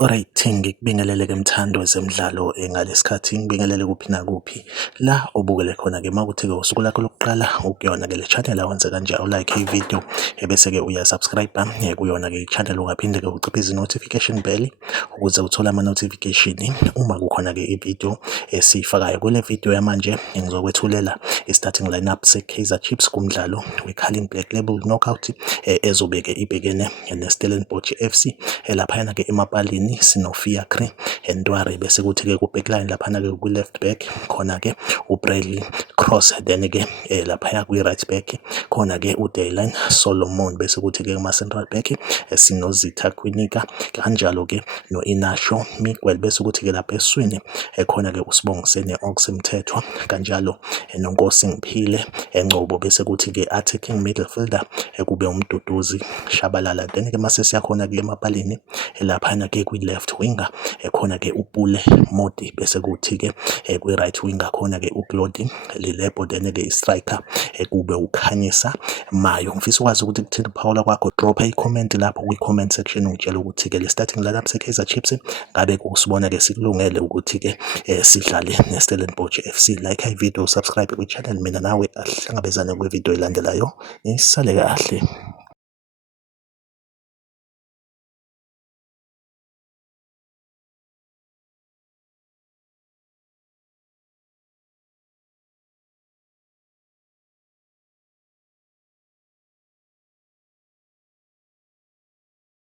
Alright, ngikubingelele-ke mthando wezemidlalo ngalesikhathi ngibingelele kuphi nakuphi la obukele khona-ke mawukuthi-ke usuku lakho lokuqala ukuyona-ke le channel awenze kanjalo like ividiyo ebese-ke uyasubscribe kuyona-ke i-channel ungaphinde-ke uciphe notification bell ukuze uthole ama-notification uma kukhona-ke ividiyo esiyifakayo. Kule video yamanje ngizokwethulela i-starting lineup se-Kaizer Chiefs kumdlalo we-Carling Black Label Knockout ezobe-ke ibhekene ne-Stellenbosch FC laphayana-ke emapalini sino-Fiacre Ntwari bese kuthi-ke ku-backline laphana-ke kwi-left back khona-ke uBradley Cross, then-ke laphaya kwi-right back khona-ke uDaylan Solomon bese kuthi-ke kuma-central back sinoZitha Kwinika kanjalo-ke no-Inasho Miguel bese kuthi-ke lapha esiswini khona-ke uSibongiseni Ox Mthethwa kanjalo noNkosi Ngiphile Ngcobo bese kuthi-ke attacking midfielder kube uMduduzi Shabalala, then-ke mase siyakhona-ke emapalini laphana-ke kwi-left winger khona-ke uPule Modi bese kuthi-ke kwi-right winger khona-ke uClody Lilebo, then-ke i-striker kube uKhanyisa Mayo. Ngifisa ukwazi ukuthi kuthini ukuphawula kwakho, drop i-comment lapho kwi-comment section ungitshela ukuthi-ke le starting lineup se-Kaizer Chiefs ngabe kusibona-ke sikulungele ukuthi-ke sidlale ne-Stellenbosch FC. Like ividiyo, subscribe kwi-channel, mina nawe asihlangabezane kwividiyo elandelayo, nisale kahle.